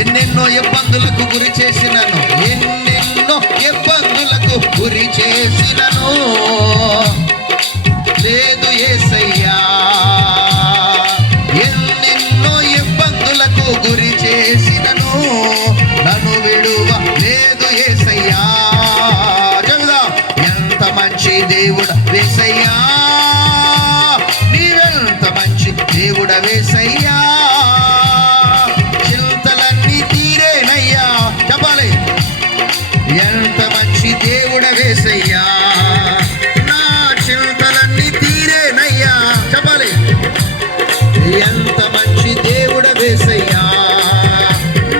ఎన్నెన్నో ఇబ్బందులకు గురి చేసినను, ఎన్నెన్నో ఇబ్బందులకు గురి చేసినను, లేదు యేసయ్యా. ఎన్నెన్నో ఇబ్బందులకు గురి చేసినను, నన్ను విడువ లేదు యేసయ్యా. చెబుదాం, ఎంత మంచి దేవుడు యేసయ్యా, నీవెంత మంచి దేవుడు యేసయ్యా. చింతలన్నీ తీరేనయ్యా. చెప్పాలి, ఎంత మంచి దేవుడు యేసయ్యా, నా చింతలన్నీ తీరేనయ్యా. చెప్పాలి, ఎంత మంచి దేవుడు యేసయ్యా,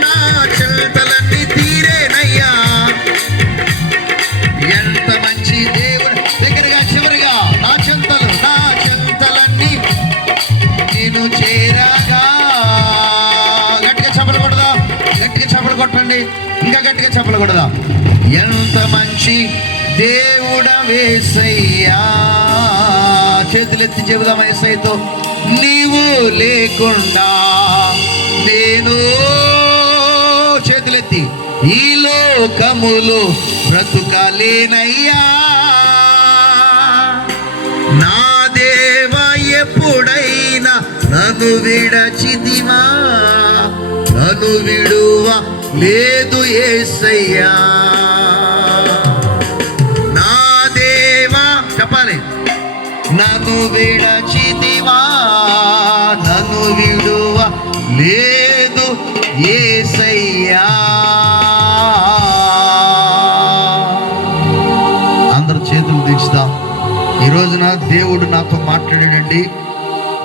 నా చింతలన్నీ తీరేనయ్యా. ఎంత మంచి దేవుడు. దగ్గరగా చివరిగా, నా చింతలన్నీ నేను చేరాగా. గట్టిగా చప్పలు కొడదా, గట్టిగా చప్పలు కొట్టండి, ఇంకా గట్టిగా చప్పలు కొడదా. ఎంత మంచి దేవుడ యేసయ్యా. చేతులెత్తి చెబుదాం యేసయ్యతో, నీవు లేకుండా నేను, చేతులెత్తి, ఈ లోకములో బ్రతుకలేనయ్యా. నా దేవా, ఎప్పుడైనా నన్ను విడచితివా, నన్ను విడువ లేదు యేసయ్యా. నా దేవా, చెప్పాలి, నన్ను విడచితివా, నన్ను విడువ లేదు యేసయ్యా. అందరు చేతులు దించుదాం. ఈ రోజున దేవుడు నాతో మాట్లాడాడండి.